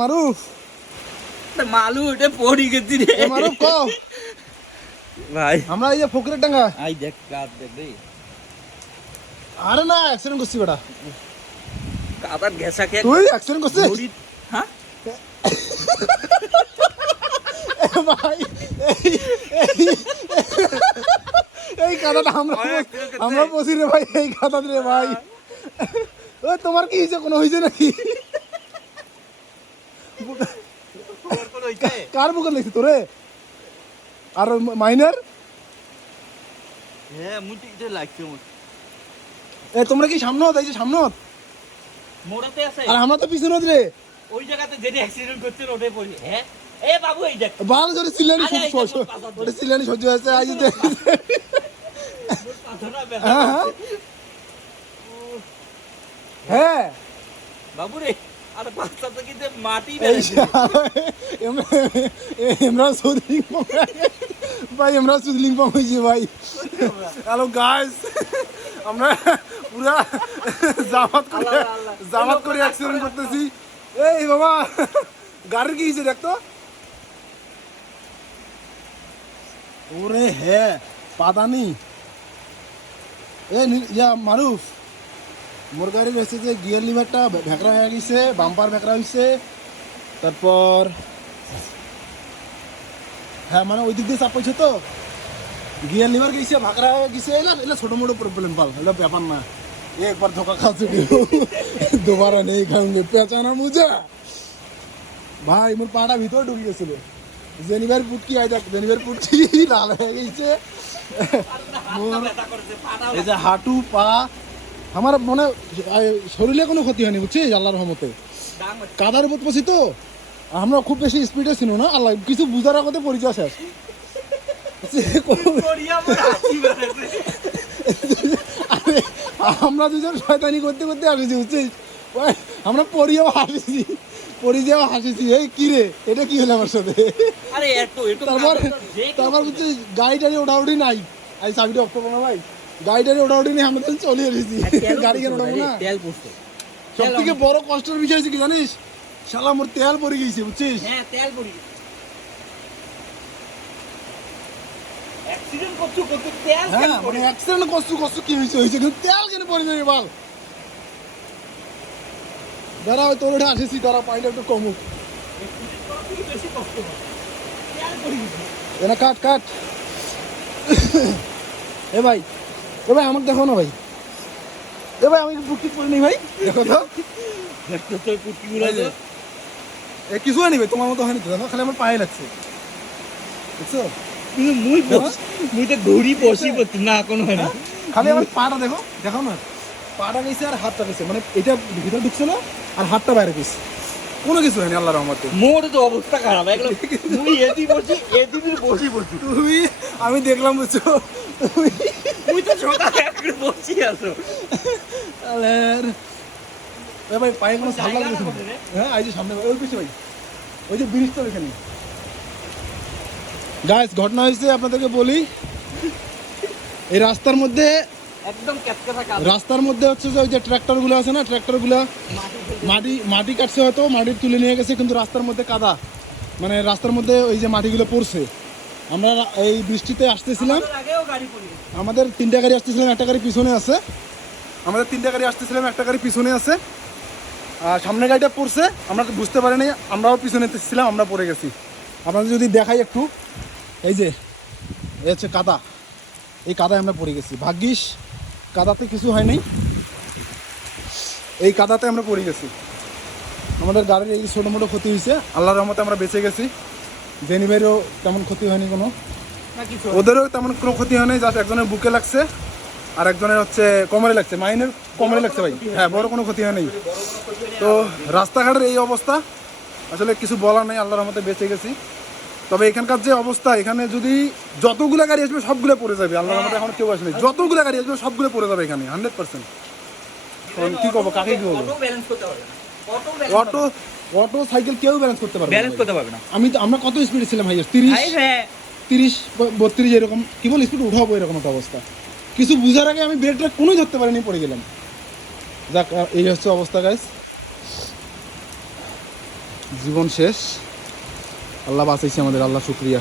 মারুফ মালু এটা পড়ি গেছি রে মারুফ ক ভাই আমরা এই যে ফকিরের ডাঙ্গা আই দেখ কাট দেখ রে আরে না অ্যাক্সিডেন্ট করছিস বেটা কাদার ঘেসা খেয়ে তুই অ্যাক্সিডেন্ট করছিস হ্যাঁ ভাই এই কাদাটা আমরা বসি রে ভাই এই কাদা রে ভাই ও তোমার কি হয়েছে কোনো হয়েছে নাকি কার বুকে লেগেছে তোরে আর মাইনার হ্যাঁ মুটি যে লাগছে মোর এ তোমরা কি সামনে হত এই যে সামনে হত মোড়াতে আছে আর আমরা তো পিছনে হত রে ওই জায়গাতে যেটি অ্যাক্সিডেন্ট করতে ওঠে পড়ি হ্যাঁ এ বাবু এই দেখ বাল ধরে সিলানি সহ্য ওটা সিলানি সহ্য হয়েছে আজ যে হ্যাঁ বাবু রে আর পাঁচটা তো কিন্তু মাটি ইমরান সুদলিং ভাই ইমরান সুদলিং হয়েছে ভাই হ্যালো গাইস আমরা পুরা জামাত করে অ্যাক্সিডেন্ট করতেছি এই বাবা গাড়ির কি হয়েছে দেখতো ওরে হ্যাঁ পাদানি এ ইয়া মারুফ মোর গাড়ির হয়েছে যে গিয়ার লিভারটা ভেকড়া হয়ে গেছে বাম্পার ভেকড়া হয়েছে তারপর হ্যাঁ মানে ওই দিক দিয়ে চাপ পড়ছে তো গিয়ার লিভার গেছে ভাকড়া হয়ে গেছে এলা ছোটো মোটো প্রবলেম পাল এলা ব্যাপার না একবার ধোকা খাচ্ছে दोबारा नहीं खाऊंगे पहचाना मुझे ভাই মোর পাটা ভিতরে ঢুকে গেছিল জেনিভার পুটকি আই দেখ জেনিভার পুটকি লাল হয়ে গেছে এই যে হাঁটু পা আমার মনে শরীরে কোনো ক্ষতি হয়নি বুঝছিস আল্লাহর রহমতে কাদার উপর পড়ছি তো আমরা খুব বেশি স্পিডে ছিল না আল্লাহ কিছু বুঝার আগতে পরিচয় শেষ আমরা দুজন শয়তানি করতে করতে আসেছি বুঝছিস আমরা পড়িয়াও হাসিছি পরিযাও হাসিছি এই কি রে এটা কি হলো আমার সাথে তারপর বুঝছিস গাড়ি টাড়ি ওঠাউঠি নাই আই চাবিটা অফ করবো না ভাই গাড়ি টাড়ি ওঠাউঠি নেই আমরা তো চলে এসেছি গাড়ি কেন ওঠাবো না সব থেকে বড় কষ্টের বিষয় হচ্ছে কি জানিস শালা মোর তেল পড়ে গেছে বুঝছিস তেল পড়ে অ্যাক্সিডেন্ট কষ্ট কি হয়েছে কিন্তু তেল কেন পড়ে যাবে বল দাঁড়া ওই তোর ওটা আসেছি তারা পাইলে একটু কমুক এনা কাট কাট এ ভাই আমাকে দেখো না ভাই এ ভাই আমি বুকি করে নি ভাই দেখো তো কিছু হয়নি ভাই তোমার মতো হয়নি তো দেখো খালি আমার পায়ে লাগছে বুঝছো মুই তো ঘুরি বসি করছি না কোনো হয় না খালি আমার পাটা দেখো না পাটা গেছে আর হাতটা গেছে মানে এটা ভিতরে ঢুকছে না আর হাতটা বাইরে গেছে কোনো কিছু হয়নি আল্লাহর রহমতে মোর তো অবস্থা খারাপ একদম মুই বসি তুমি আমি দেখলাম বুঝছো মুই তো ছোটা একটু বসি আছো আলের এ ভাই পায়ে কোনো ছাল লাগছে হ্যাঁ এই যে সামনে ওই পিছে ভাই ওই যে ব্রিজটা এখানে গাইস ঘটনা হয়েছে আপনাদেরকে বলি এই রাস্তার মধ্যে একদম ক্যাপকাটা কাজ রাস্তার মধ্যে হচ্ছে যে ওই যে ট্রাক্টরগুলো আছে না ট্রাক্টরগুলো মাটি কাটছে হয়তো মাটি তুলে নিয়ে গেছে কিন্তু রাস্তার মধ্যে কাদা মানে রাস্তার মধ্যে ওই যে মাটিগুলো পড়ছে আমরা এই বৃষ্টিতে আসতেছিলাম আমাদের তিনটা গাড়ি আসতেছিলাম একটা গাড়ি পিছনে আছে একটা গাড়ি পিছনে আছে আর সামনের গাড়িটা পড়ছে আমরা বুঝতে পারিনি আমরাও পিছনে ছিলাম আমরা পড়ে গেছি আপনাদের যদি দেখাই একটু এই যে এই হচ্ছে কাদা এই কাদায় আমরা পড়ে গেছি ভাগ্যিস কাদাতে কিছু হয় নাই এই কাদাতে আমরা পড়ে গেছি আমাদের গাড়ির এই ছোটো মোটো ক্ষতি হয়েছে আল্লাহর রহমতে আমরা বেঁচে গেছি জেনিভারেও তেমন ক্ষতি হয়নি কোনো ওদেরও তেমন কোনো ক্ষতি হয়নি জাস্ট একজনের বুকে লাগছে আর একজনের হচ্ছে কোমরে লাগছে মাইনের কোমরে লাগছে ভাই হ্যাঁ বড় কোনো ক্ষতি হয়নি তো রাস্তাঘাটের এই অবস্থা আসলে কিছু বলার নেই আল্লাহর রহমতে বেঁচে গেছি তবে এখানকার যে অবস্থা এখানে যদি যতগুলো গাড়ি আসবে সবগুলো পড়ে যাবে আল্লাহর রহমতে এখন কেউ আসেনি যতগুলো গাড়ি আসবে সবগুলো পড়ে যাবে এখানে 100% কি করবো কাকে কি করবো অটো সাইকেল কেউ ব্যালেন্স করতে পারবে না আমরা কত স্পিডে ছিলাম ভাই 30-32 এরকম কি বল স্পিড উঠাবো এরকম একটা অবস্থা কিছু বুঝার আগে আমি ব্রেকটা কোনোই ধরতে পারিনি পড়ে গেলাম যাক, এই হচ্ছে অবস্থা গাইস, জীবন শেষ। আল্লাহ বাঁচাইছে আমাদের, আল্লাহ শুক্রিয়া।